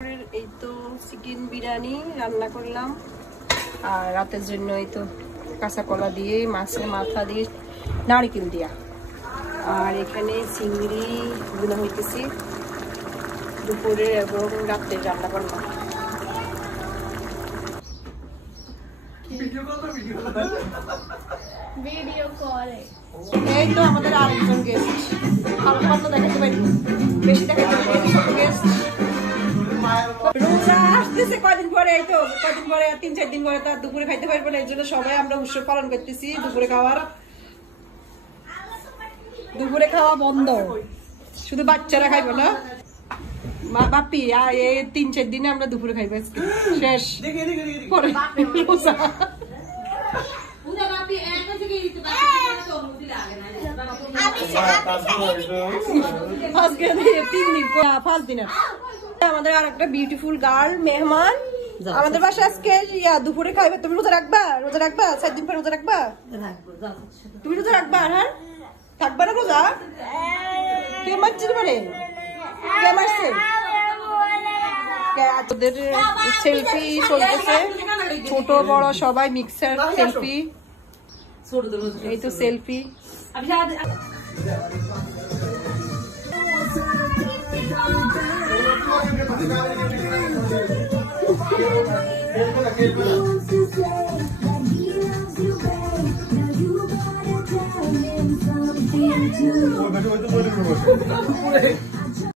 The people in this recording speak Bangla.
এই তো চিকেন বিরিয়ানি রান্না করলাম আর রাতের জন্য এই তো কাঁচা কলা দিয়ে মাছের মাথা দিয়ে নারকেল দিয়া আর এখানে চিংড়ি গুলো হইতেছি দুপুরে এবং রাতে রান্না করলাম। ভিডিও করে এই তো আমাদের আরেকজন গেস্ট হালকা পাতলা দেখাতে পারি বেশি দেখাতে পারি ছোট গেস্ট রোজা আসতেছে কয়দিন পরে এই তো কয়দিন পরে 3-4 দিন পরে তার দুপুরে খাইতে পারবো না এই জন্য সবাই আমরা উৎসব পালন করতেছি দুপুরে খাওয়া বন্ধ শুধু বাচ্চারা খাইবো না মা বাপি আর এই 3-4 দিনে আমরা দুপুরে খাইবো শেষ পরে রোজা আমাদের আর একটা বিউটিফুল গার্ল মেহমান আমাদের বাসায় আজকে দুপুরে খাইবে। তুমি রোজা রাখবা 4 দিন পরে রোজা রাখবা তুমি রোজা রাখবা হ্যাঁ থাকবা না রোজা কে মারছে পারে কে মারছে তোদের সেলফি চলতেছে ছোট বড় সবাই মিক্সার সেলফি এই তো সেলফি